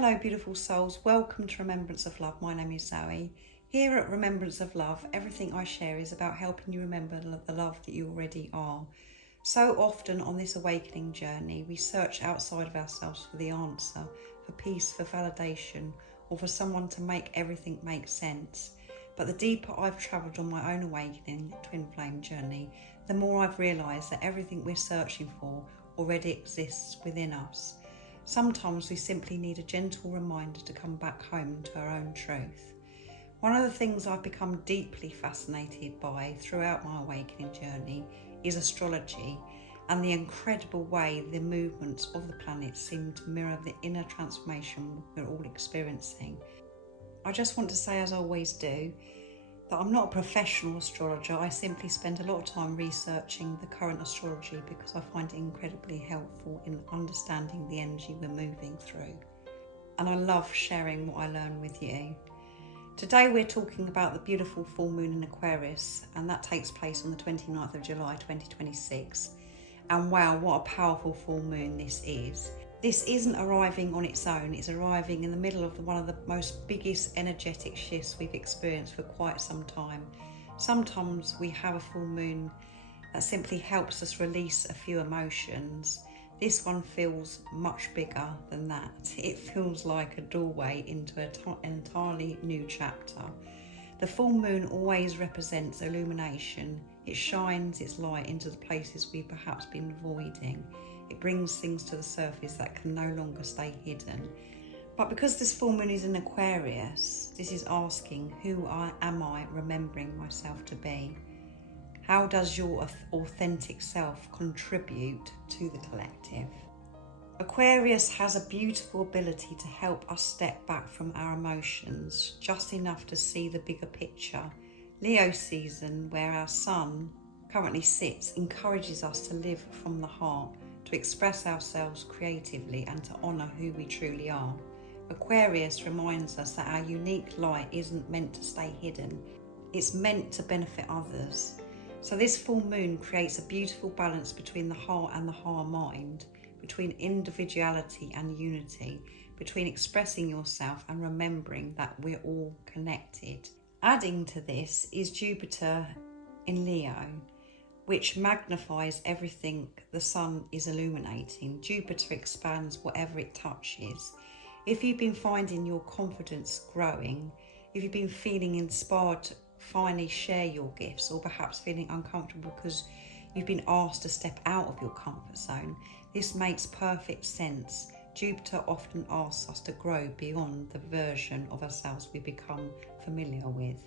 Hello beautiful souls, welcome to Remembrance of Love. My name is Zoe. Here at Remembrance of Love, everything I share is about helping you remember the love that you already are. So often on this awakening journey, we search outside of ourselves for the answer, for peace, for validation, or for someone to make everything make sense. But the deeper I've travelled on my own awakening twin flame journey, the more I've realised that everything we're searching for already exists within us. Sometimes we simply need a gentle reminder to come back home to our own truth. One of the things I've become deeply fascinated by throughout my awakening journey is astrology and the incredible way the movements of the planets seem to mirror the inner transformation we're all experiencing. I just want to say, as I always do, that I'm not a professional astrologer. I simply spend a lot of time researching the current astrology because I find it incredibly helpful in understanding the energy we're moving through. And I love sharing what I learn with you. Today we're talking about the beautiful full moon in Aquarius, and that takes place on the 29th of July 2026. And wow, what a powerful full moon this is. This isn't arriving on its own, it's arriving in the middle of one of the most biggest energetic shifts we've experienced for quite some time. Sometimes we have a full moon that simply helps us release a few emotions. This one feels much bigger than that. It feels like a doorway into an entirely new chapter. The full moon always represents illumination. It shines its light into the places we've perhaps been avoiding. It brings things to the surface that can no longer stay hidden. But because this full moon is in Aquarius, this is asking, who am I remembering myself to be? How does your authentic self contribute to the collective? Aquarius has a beautiful ability to help us step back from our emotions, just enough to see the bigger picture. Leo season, where our sun currently sits, encourages us to live from the heart, to express ourselves creatively and to honour who we truly are. Aquarius reminds us that our unique light isn't meant to stay hidden, it's meant to benefit others. So this full moon creates a beautiful balance between the heart and the heart mind, between individuality and unity, between expressing yourself and remembering that we're all connected. Adding to this is Jupiter in Leo, which magnifies everything the sun is illuminating. Jupiter expands whatever it touches. If you've been finding your confidence growing, if you've been feeling inspired to finally share your gifts, or perhaps feeling uncomfortable because you've been asked to step out of your comfort zone, this makes perfect sense. Jupiter often asks us to grow beyond the version of ourselves we become familiar with.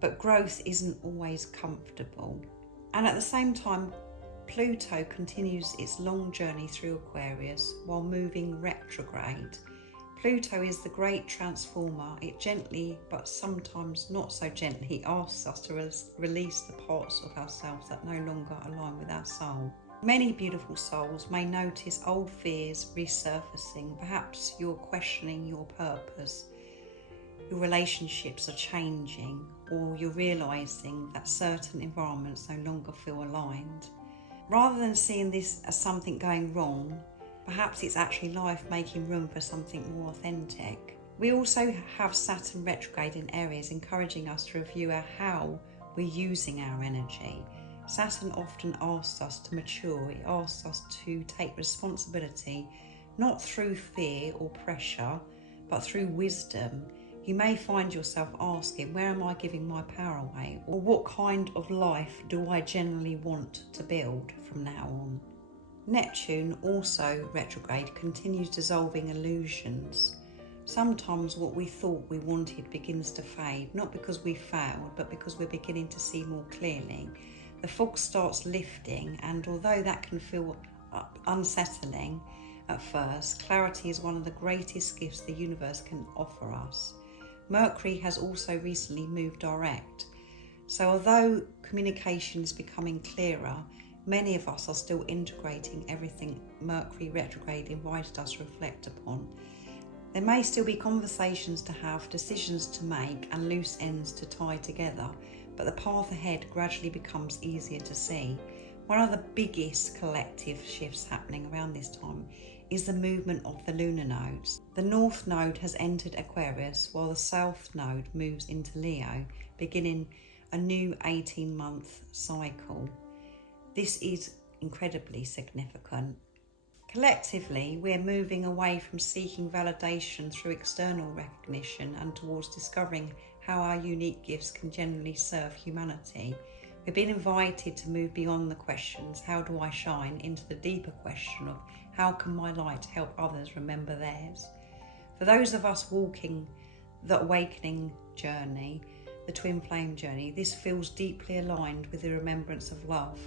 But growth isn't always comfortable. And at the same time, Pluto continues its long journey through Aquarius while moving retrograde. Pluto is the great transformer. It gently, but sometimes not so gently, asks us to release the parts of ourselves that no longer align with our soul. Many beautiful souls may notice old fears resurfacing. Perhaps you're questioning your purpose. Your relationships are changing, or you're realising that certain environments no longer feel aligned. Rather than seeing this as something going wrong, perhaps it's actually life making room for something more authentic. We also have Saturn retrograde in Aries, encouraging us to review how we're using our energy. Saturn often asks us to mature. It asks us to take responsibility, not through fear or pressure, but through wisdom. You may find yourself asking, where am I giving my power away? Or what kind of life do I generally want to build from now on? Neptune, also retrograde, continues dissolving illusions. Sometimes what we thought we wanted begins to fade, not because we failed, but because we're beginning to see more clearly. The fog starts lifting, and although that can feel unsettling at first, clarity is one of the greatest gifts the universe can offer us. Mercury has also recently moved direct. So although communication is becoming clearer, many of us are still integrating everything Mercury retrograde invited us to reflect upon. There may still be conversations to have, decisions to make, and loose ends to tie together, but the path ahead gradually becomes easier to see. One of the biggest collective shifts happening around this time is the movement of the lunar nodes. The North Node has entered Aquarius while the South Node moves into Leo, beginning a new 18-month cycle. This is incredibly significant. Collectively, we're moving away from seeking validation through external recognition and towards discovering how our unique gifts can genuinely serve humanity. We've been invited to move beyond the questions, how do I shine, into the deeper question of how can my light help others remember theirs. For those of us walking the awakening journey, the twin flame journey, this feels deeply aligned with the remembrance of love.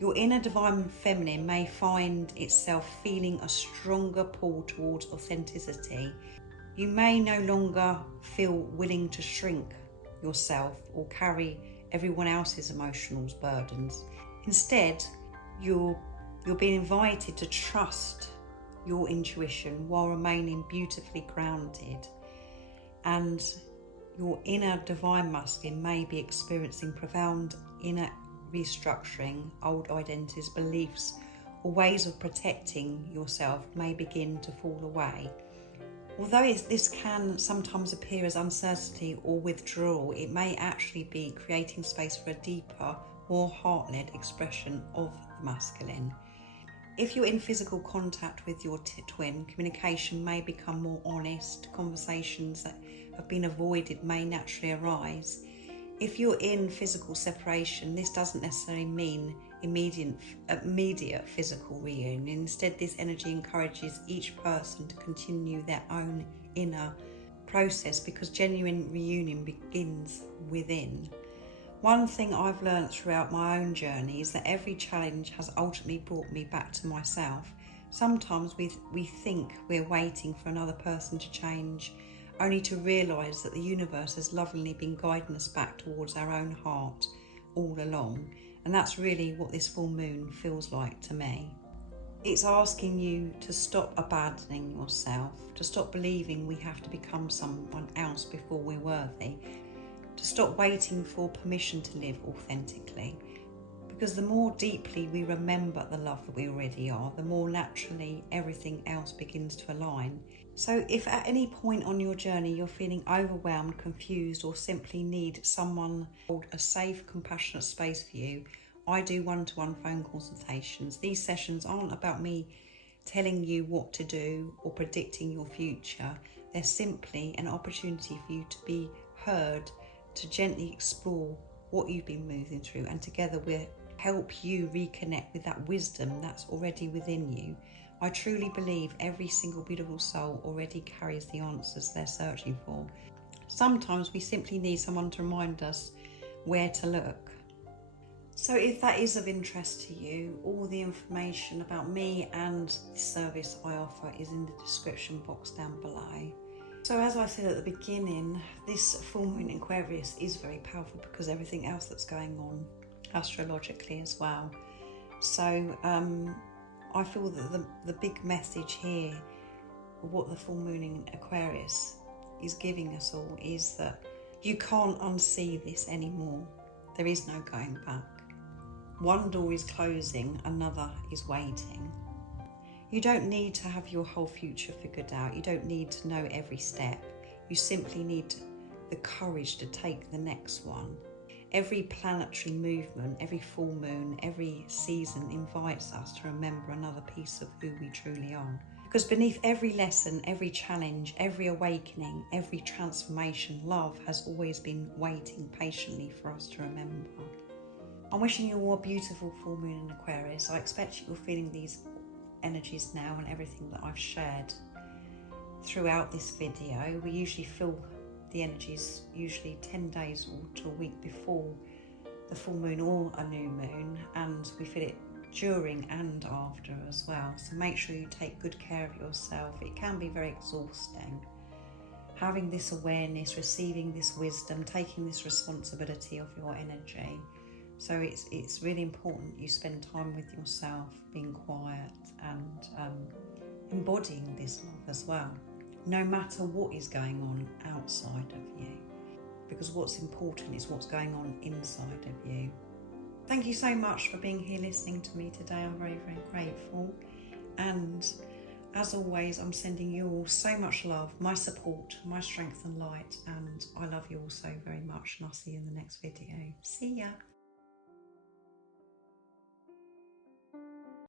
Your inner divine feminine may find itself feeling a stronger pull towards authenticity. You may no longer feel willing to shrink yourself or carry everyone else's emotional burdens. Instead, you're being invited to trust your intuition while remaining beautifully grounded. And your inner divine masculine may be experiencing profound inner restructuring. Old identities, beliefs, or ways of protecting yourself may begin to fall away. Although this can sometimes appear as uncertainty or withdrawal, it may actually be creating space for a deeper, more heart-led expression of the masculine. If you're in physical contact with your twin, communication may become more honest. Conversations that have been avoided may naturally arise. If you're in physical separation, this doesn't necessarily mean immediate physical reunion. Instead, this energy encourages each person to continue their own inner process because genuine reunion begins within. One thing I've learned throughout my own journey is that every challenge has ultimately brought me back to myself. Sometimes we think we're waiting for another person to change, only to realise that the universe has lovingly been guiding us back towards our own heart all along. And that's really what this full moon feels like to me. It's asking you to stop abandoning yourself, to stop believing we have to become someone else before we're worthy, to stop waiting for permission to live authentically. Because the more deeply we remember the love that we already are, the more naturally everything else begins to align. So if at any point on your journey you're feeling overwhelmed, confused, or simply need someone to hold a safe, compassionate space for you, I do one-to-one phone consultations. These sessions aren't about me telling you what to do or predicting your future. They're simply an opportunity for you to be heard, to gently explore what you've been moving through, and together we'll help you reconnect with that wisdom that's already within you. I truly believe every single beautiful soul already carries the answers they're searching for. Sometimes we simply need someone to remind us where to look. So if that is of interest to you, all the information about me and the service I offer is in the description box down below. So as I said at the beginning, this full moon in Aquarius is very powerful because everything else that's going on astrologically as well. So I feel that the big message here, what the full moon in Aquarius is giving us all, is that you can't unsee this anymore. There is no going back. One door is closing, another is waiting. You don't need to have your whole future figured out. You don't need to know every step. You simply need the courage to take the next one. Every planetary movement, every full moon, every season invites us to remember another piece of who we truly are. Because beneath every lesson, every challenge, every awakening, every transformation, love has always been waiting patiently for us to remember. I'm wishing you all a beautiful full moon in Aquarius. I expect you're feeling these energies now and everything that I've shared throughout this video. We usually feel the energies usually 10 days or to a week before the full moon or a new moon, and we feel it during and after as well. So make sure you take good care of yourself. It can be very exhausting. Having this awareness, receiving this wisdom, taking this responsibility of your energy. So it's really important you spend time with yourself, being quiet and embodying this love as well, no matter what is going on outside of you, because what's important is what's going on inside of you. Thank you so much for being here listening to me today. I'm very, very grateful, and As always, I'm sending you all so much love, my support, my strength and light, and I love you all so very much, and I'll see you in the next video. See ya.